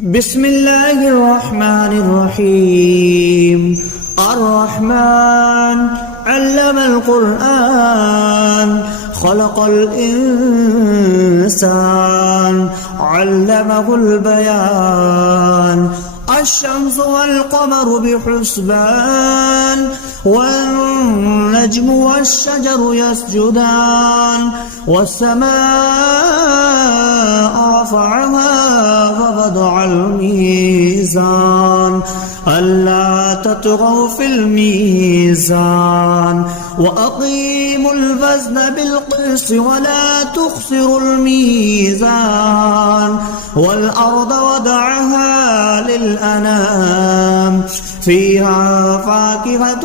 بسم الله الرحمن الرحيم. الرحمن علم القرآن خلق الإنسان علمه البيان. الشمس والقمر بحسبان والنجم والشجر يسجدان والسماء رفعها ووضع الميزان ألا تطغوا في الميزان وأقيموا الوزن بالقسط ولا تخسروا الميزان والأرض وضعها للأنام فيها فاكهة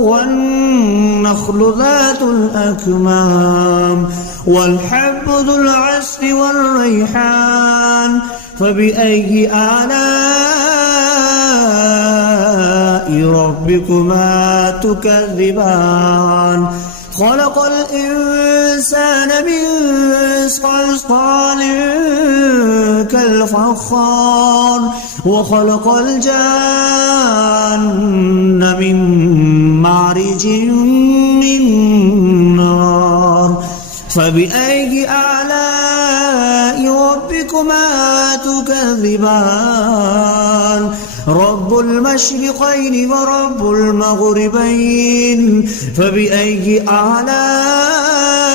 والنخل ذات الأكمام والحب ذو العصف والريحان. فبأي آلاء ربكما تكذبان؟ خلق الإنسان من صلصال كالفخار وخلق الجان من مارج من نار. فبأي آلاء ربكما تكذبان؟ رب المشرقين ورب المغربين. فبأي آلاء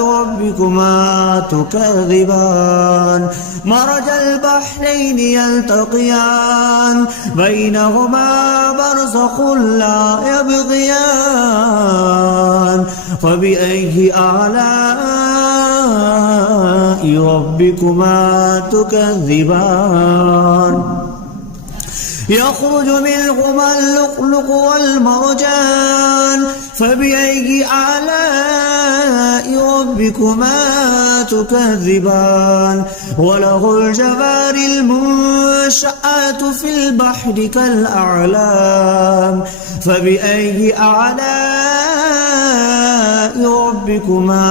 ربكما تكذبان؟ مرج البحرين يلتقيان بينهما برزخ لا يبغيان. فبأي آلاء ربكما تكذبان؟ يخرج منهما اللؤلؤ والمرجان. فبأي آلاء ربكما تكذبان؟ وله الجوار المنشآت في البحر كالأعلام. فبأي آلاء ربكما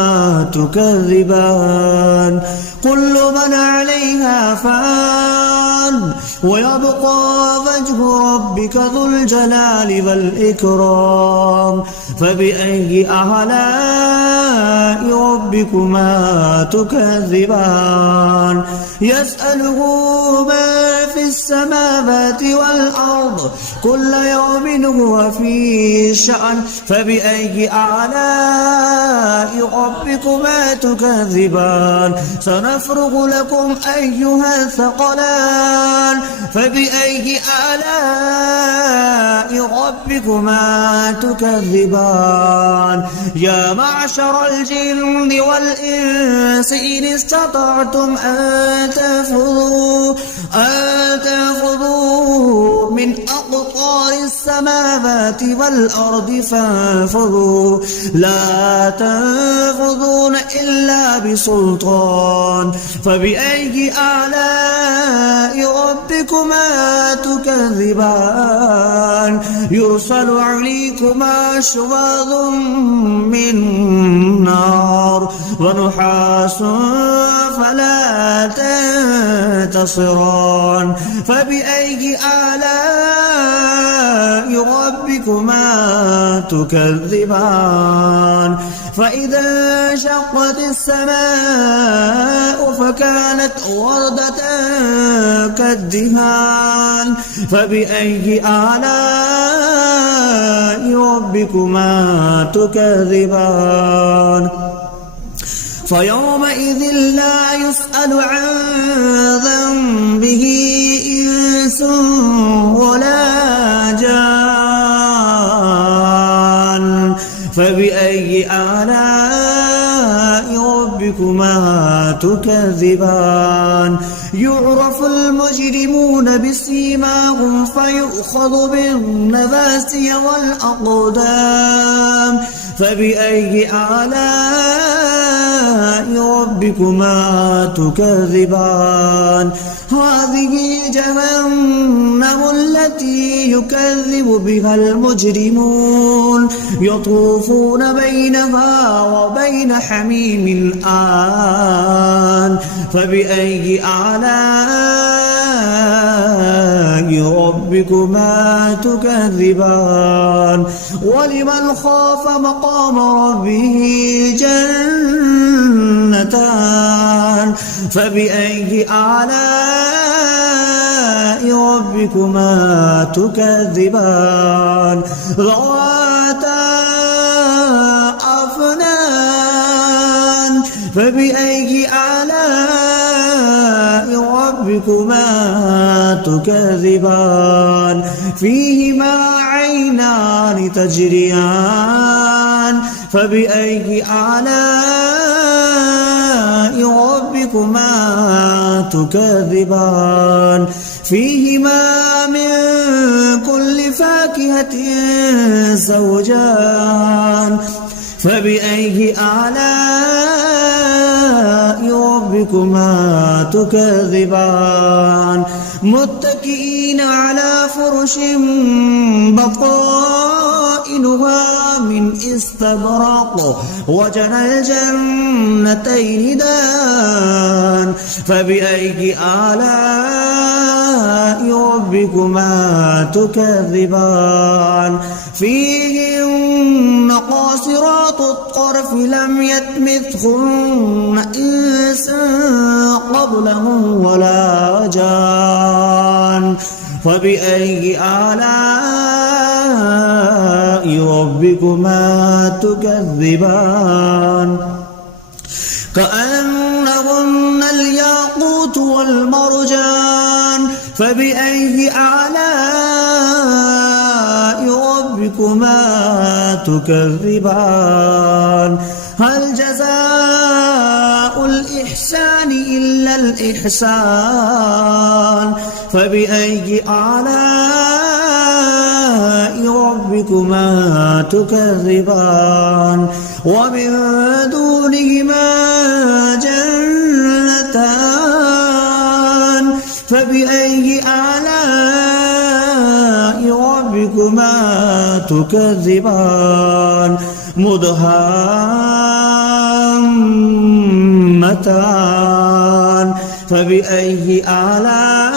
تكذبان؟ كل من عليها فان ويبقى وجه ربك ذو الجلال والإكرام. فبأي آلاء ربكما تكذبان؟ يسأله ما في السماوات والأرض كل يوم هو في شأن. فبأي آلاء ربكما تكذبان؟ سنفرغ لكم أيها الثقلان. فبأي آلاء ربكما تكذبان؟ يا معشر الجن والإنس إن استطعتم أن تنفذوا من أقطار السماوات والأرض فانفذوا لا تنفذون إلا بسلطان. فبأي آلاء ربكما تكذبان؟ يرسل عليكما شواظ من نار ونحاس فلا تنتصران. فبأي آلاء ربكما تكذبان؟ فإذا انشقت السماء فكانت وردة كالدهان. فبأي آلاء ربكما تكذبان؟ فيومئذ لا يسأل عن ذنبه إنس ولا جان. فبأي آلاء ربكما تكذبان؟ يعرف المجرمون بسيماهم فيؤخذ بالنواسي والأقدام. فبأي آلاء ربكما تكذبان؟ هذه جهنم التي يكذب بها المجرمون يطوفون بينها وبين حميم آن. فبأي آلاء ربكما تكذبان ولمن خاف مقام ربه جنتان فبأي آلاء ربكما تكذبان ذواتا أفنان فبأي آلاء ربكما تكذبان فيهما عينان تجريان فبأي آلاء ربكما تكذبان فيهما من كل فاكهة زوجان فبأي آلاء ربكما تكذبان متكئين على فرش بطائنها من استبرق وجنى الجنتين دان فبأي آلاء ربكما تكذبان فيهن قاصرات الطرف لم يطمثهن إنس قبلهم ولا جان فبأي آلاء ربكما تكذبان كأنهن الياقوت والمرجان فبأي آلاء ربكما تكذبان هل جزاء الإحسان إلا الإحسان فبأي آلاء ربكما تكذبان ومن دونهما جنتان فبأي آلاء ربكما تكذبان مدهامتان فبأي آلاء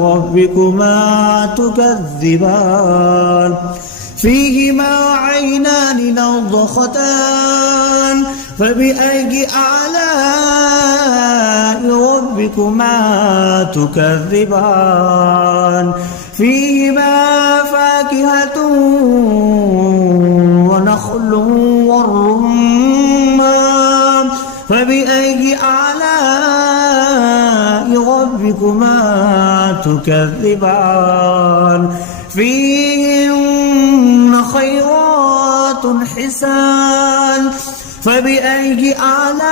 ربكما تكذبان فيهما عينان نضختان فبأي آلاء ربكما تكذبان فيهما فاكهة ونخل والرمان فبأي آلاء ربكما تكذبان فيهن خيرات حسان فبأي آلاء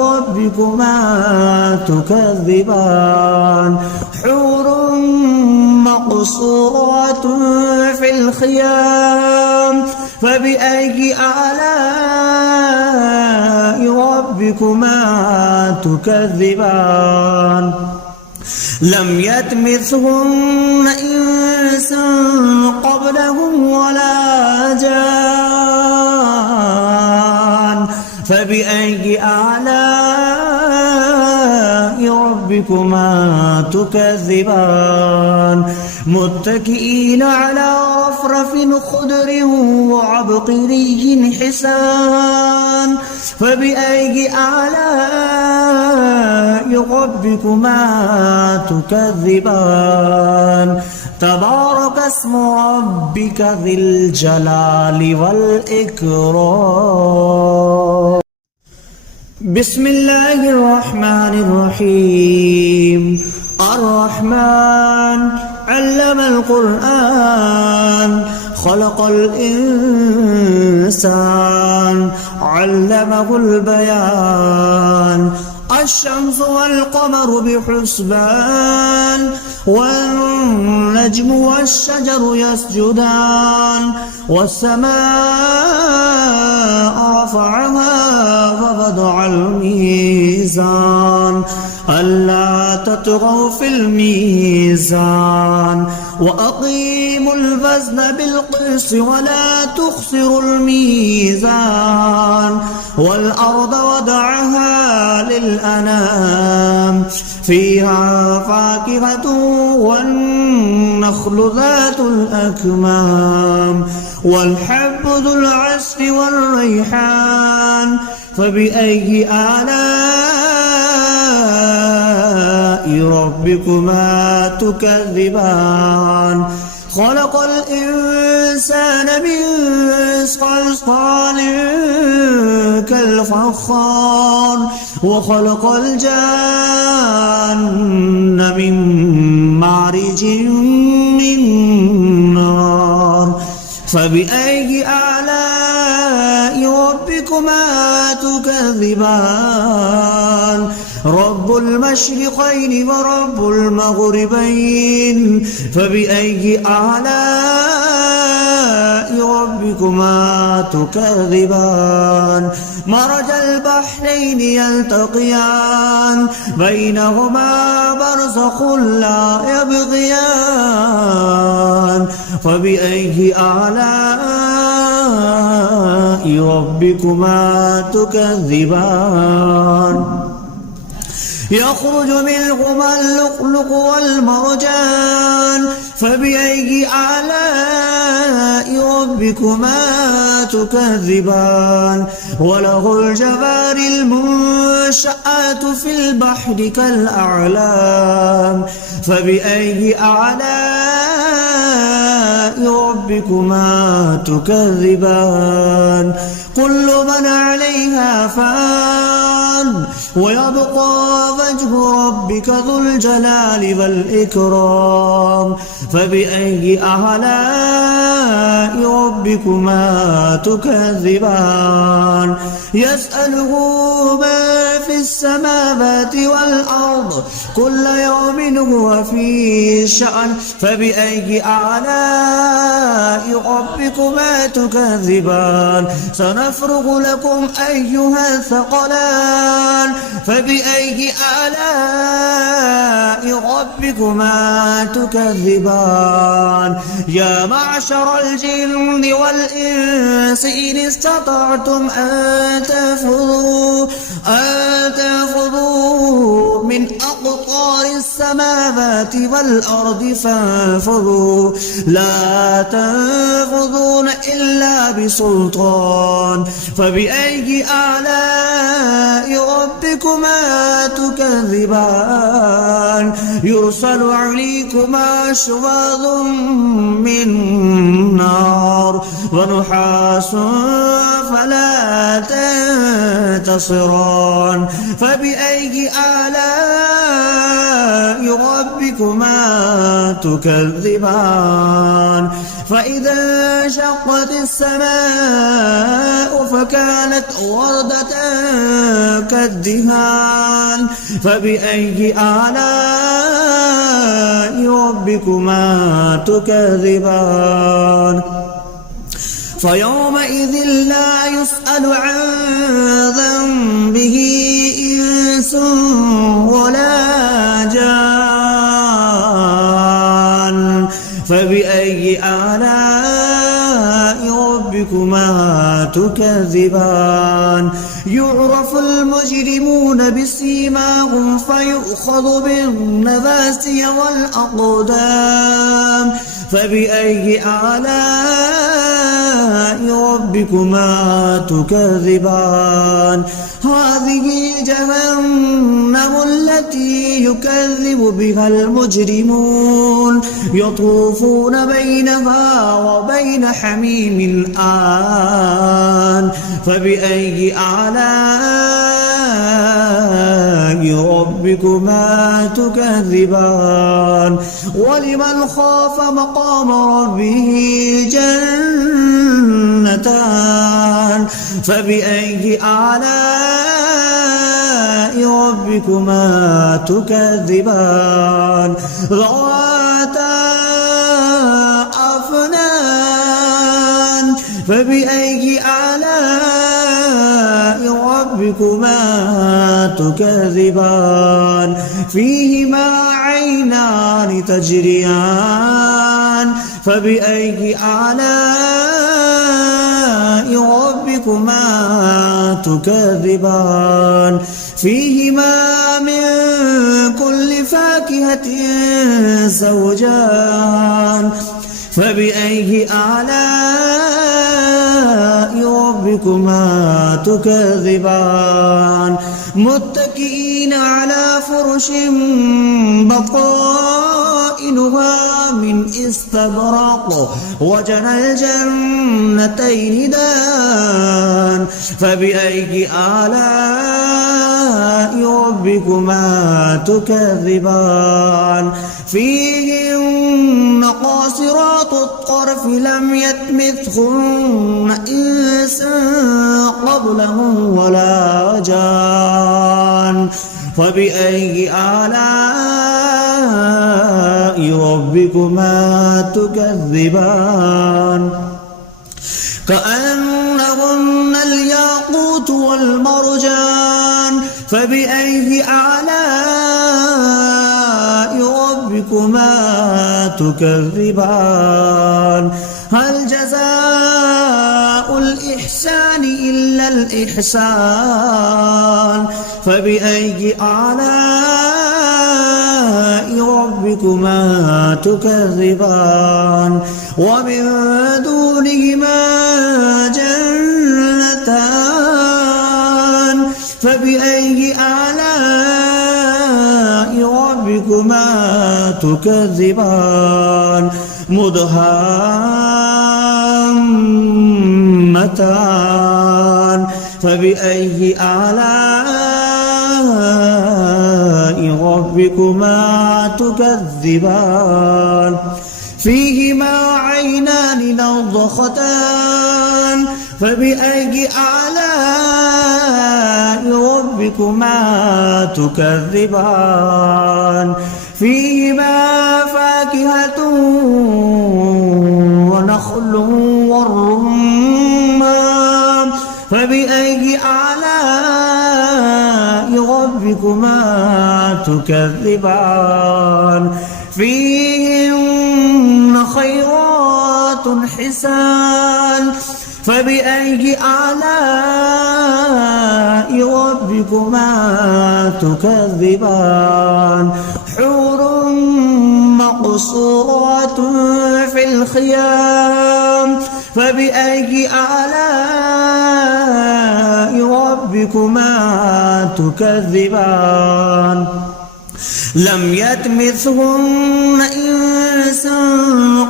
ربكما تكذبان حور مقصورات في الخيام فبأي آلاء ربكما تكذبان لم يطمثهن إنس قبلهم ولا جان فبأي آلاء ربكما تكذبان متكئين على رفرف خضر وعبقري حسان فبأي آلاء ربكما تكذبان تبارك اسم ربك ذي الجلال والإكرام بسم الله الرحمن الرحيم الرحمن علم القرآن خلق الإنسان علمه البيان الشمس والقمر بحسبان والنجم والشجر يسجدان والسماء رفعها ووضع الميزان ألا تطغوا في الميزان وأقيموا الوزن بالقسط ولا تخسروا الميزان والأرض وضعها للأنام فيها فاكهة والنخل ذات الأكمام والحب ذو العصف والريحان فبأي آلاء ربكما تكذبان خلق الإنسان من صلصال كالفخار وخلق الجان من مارج من نار فبأي آلاء ربكما تكذبان رب المشرقين ورب المغربين فبأي آلاء ربكما تكذبان مرج البحرين يلتقيان بينهما برزخ لا يبغيان فبأي آلاء ربكما تكذبان يخرج منهما اللؤلؤ والمرجان فبأي آلاء ربكما تكذبان وله الجوار المنشآت في البحر كالأعلام فبأي آلاء ربكما تكذبان كل من عليها فان ويبقى وجه ربك ذو الجلال والإكرام فبأي آلاء ربكما تكذبان يسأله ما في السماوات والأرض كل يوم هو في شأن فبأي آلاء ربكما تكذبان سنفرغ لكم أيها الثقلان فبأي آلاء ربكما تكذبان يا معشر الجن والإنس إن استطعتم أن تنفذوا من أقطار السماوات والأرض فانفذوا لا تنفذون إلا بسلطان فبأي آلاء ربكما تكذبان يرسل عليكما شواظ من نار ونحاس فلا تنتصران فبأي آلاء ربكما تكذبان فإذا انشقت السماء فكانت وردة كالدهان فبأي آلاء ربكما تكذبان فيومئذ لا يسأل عن ذنبه إنس ولا جان فبأي آلاء ربكما تكذبان يعرف المجرمون بسيماهم فيؤخذ بالنواسي والأقدام فبأي آلاء ربكما تكذبان هذه جهنم التي يكذب بها المجرمون يطوفون بينها وبين حميم آن فبأي آلاء ربكما تكذبان ولمن خاف مقام ربه جنتان فبأي آلاء ربكما تكذبان ذواتا أفنان فبأي آلاء ربكما تكذبان فيهما عينان تجريان فبأي آلاء ربكما تكذبان فيهما من كل جنة زوجان فبأي آلاء ربكما تكذبان متكئين على فرش بطائنها من استبرق وجنى الجنتين دان فبأي آلاء ربكما تكذبان فيهن قاصرات الطرف لم يطمثهن إنس قبلهم ولا جان فبأي آلاء ربكما تكذبان كأنهن الياقوت والمرجان فبأي آلاء ربكما تكذبان هل جزاء الإحسان إلا الإحسان فبأي آلاء ربكما تكذبان ومن دونهما جنتان فبأي آلاء ربكما تكذبان مدهامتان فبأي آلاء ربكما تكذبان فيهما عينان نضختان فبأي آلاء ربكما تكذبان فيهما فاكهة ونخل والرمان فبأي آلاء ربكما تكذبان فيهن خيرات حسان فبأي آلاء ربكما تكذبان حور مقصورات في الخيام فبأي آلاء ربكما تكذبان لم يطمثهن إنس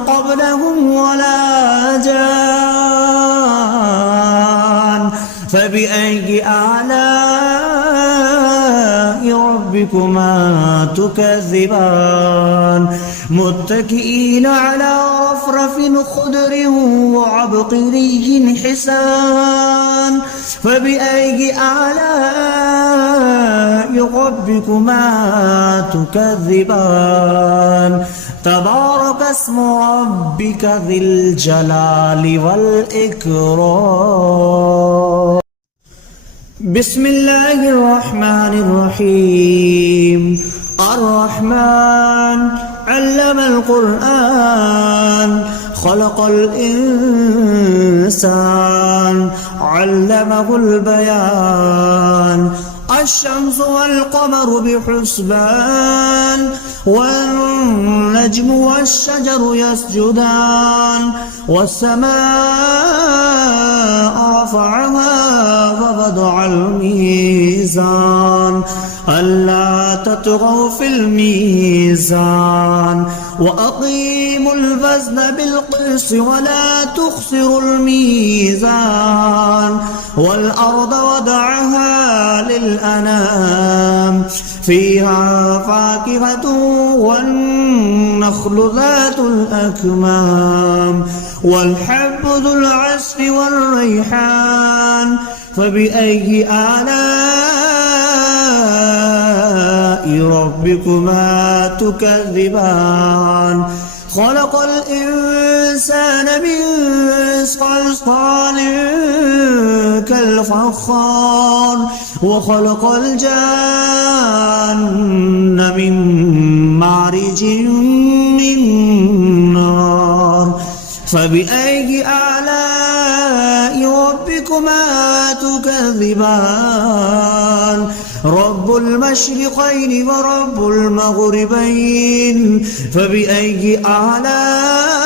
قبلهم ولا جان فبأي آلاء ربكما تكذبان متكئين على رفرف خضر وعبقري حسان فبأي آلاء ربكما تكذبان تبارك اسم ربك ذي الجلال والإكرام بسم الله الرحمن الرحيم الرحمن علم القرآن خلق الإنسان علمه البيان الشمس والقمر بحسبان والنجم والشجر يسجدان والسماء رفعها ووضع الميزان ألا تطغوا في الميزان وأقيموا الوزن بالقسط ولا تخسروا الميزان والأرض وضعها للأنام فيها فاكهة والنخل ذات الأكمام والحب ذو العصف والريحان فبأي آلاء ربكما تكذبان خلق الإنسان من صلصال كالفخار وخلق الجان من مارج من نار فبأي آلاء ربكما تكذبان رب المشرقين ورب المغربين فبأي آلاء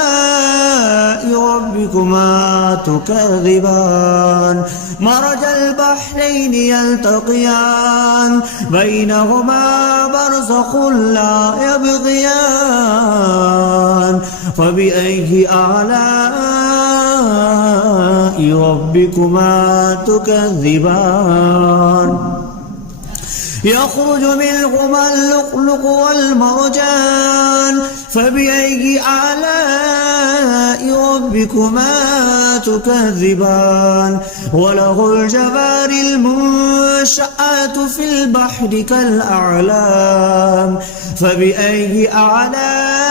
ربكما تكذبان مرج البحرين يلتقيان بينهما برزخ لا يبغيان فبأي آلاء ربكما تكذبان يخرج منهما اللؤلؤ والمرجان فبأي آلاء ربكما تكذبان وله الجوار المنشآت في البحر كالأعلام فبأي آلاء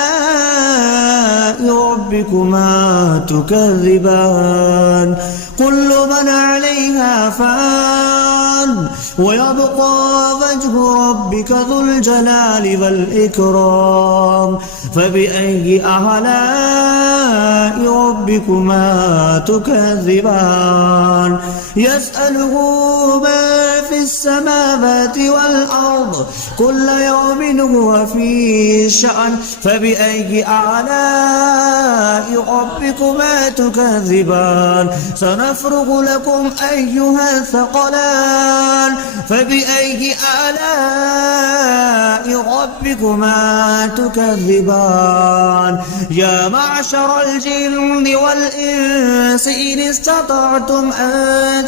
ربكما تكذبان كل من عليها فان ويبقى وجه ربك ذو الجلال والإكرام فبأي آلاء ربكما تكذبان يسأله ما في السماوات والأرض كل يوم هو في شأن فبأي آلاء ربكما تكذبان سنفرغ لكم أيها الثقلان فبأي آلاء ربكما تكذبان يا معشر الجن والإنس إن استطعتم أن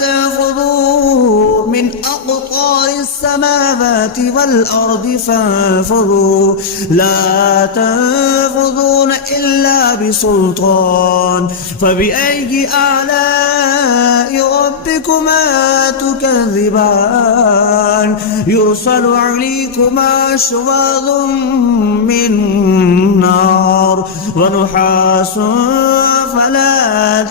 تنفذوا من أقطار السماوات والأرض فانفذوا لا تنفذون إلا بسلطان فبأي آلاء ربكما تكذبان يرسل عليكما شواظ من نار ونحاس فلا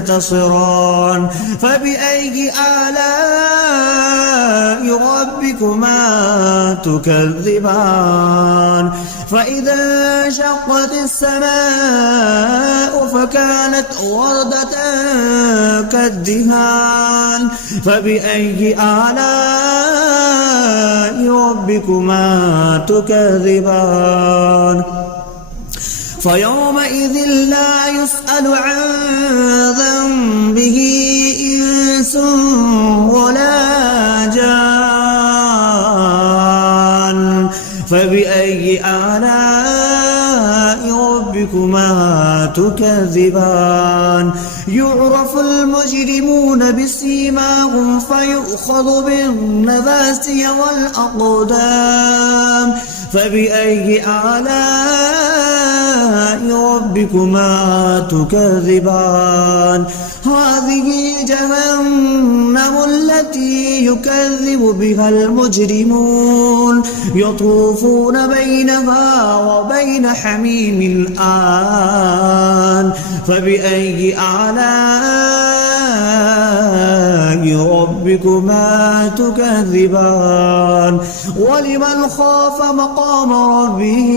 تنتصران فبأي آلاء ربكما تكذبان فإذا انشقت السماء فكانت وردة كالدهان فبأي آلاء ربكما تكذبان فيومئذ لا يسأل عن ذنبه إنس ولا جان فبأي آلاء ربكما تكذبان يعرف المجرمون بسيماهم فيؤخذ بالنواسي والأقدام فبأي آلاء ربكما تكذبان هذه جهنم التي يكذب بها المجرمون يطوفون بينها وبين حميم آن فبأي آلاء ربكما تكذبان ولمن خاف مقام ربه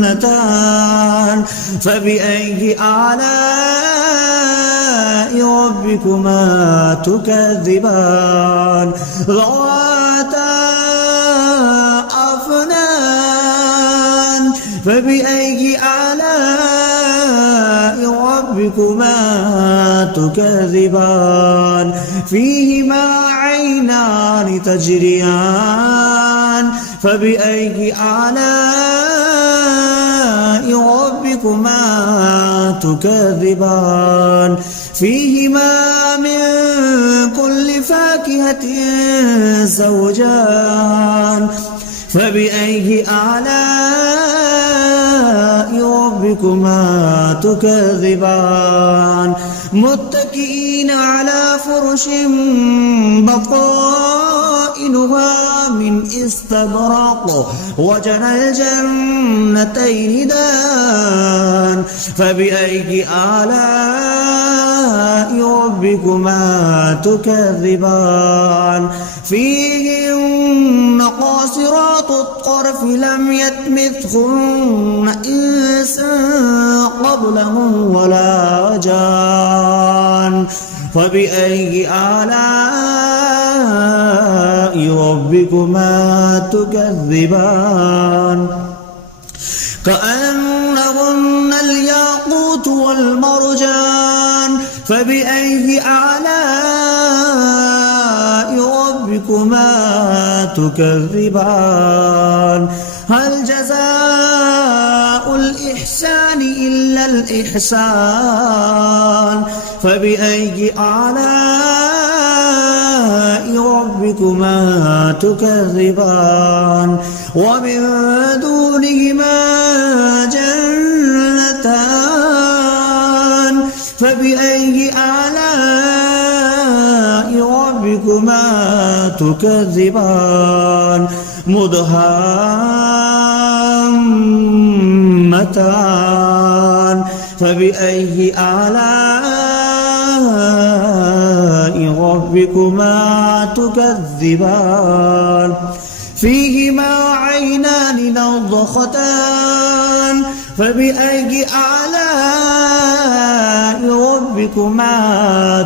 جنتان فبأي آلاء ربكما تكذبان ذواتا أفنان فبأي آلاء ربكما تكذبان فيهما عينان تجريان فبأي آلاء ربكما تكذبان فيهما من كل فاكهة زوجان فبأي آلاء ربكما تكذبان متكئين على فرش بطائنها من استبرق وجنى الجنتين دان فبأي آلاء ربكما تكذبان فيهن قاصرات الطرف لم يطمثهن إنس قبلهم ولا جان فبأي آلاء ربكما تكذبان كأنهن الياقوت والمرجان فبأي آلاء ربكما تكذبان هل جزاء الإحسان إلا الإحسان فبأي آلاء ربكما تكذبان ومن دونهما جنتان فبأي آلاء ربكما تكذبان مدهامتان فبأي آلاء ربكما تكذبان فيهما عينان نضختان فبأي آلاء ربكما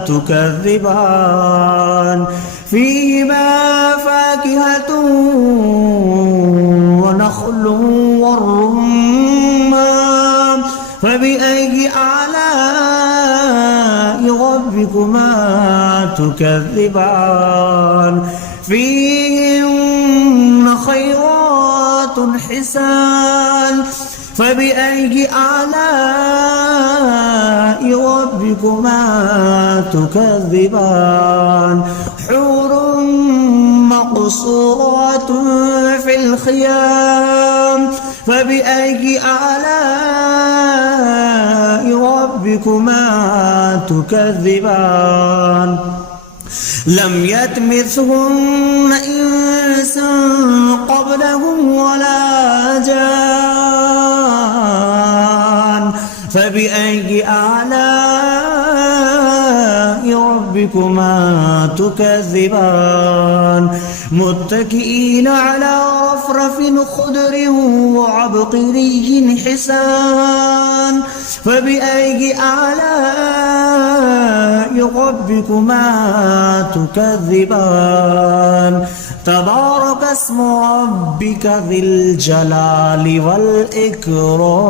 تكذبان فيهما فاكهة ونخل والرمان فبأي آلاء ربكما تكذبان فيهن خيرات حسان فبأي آلاء ربكما تكذبان حور مقصورات في الخيام فبأي آلاء ربكما تكذبان لم يطمثهن إنس قبلهم ولا جان فبأي آلاء ربكما تكذبان متكئين على رفرف خضر وعبقري حسان فبأي آلاء ربكما تكذبان تبارك اسم ربك ذي الجلال والإكرام.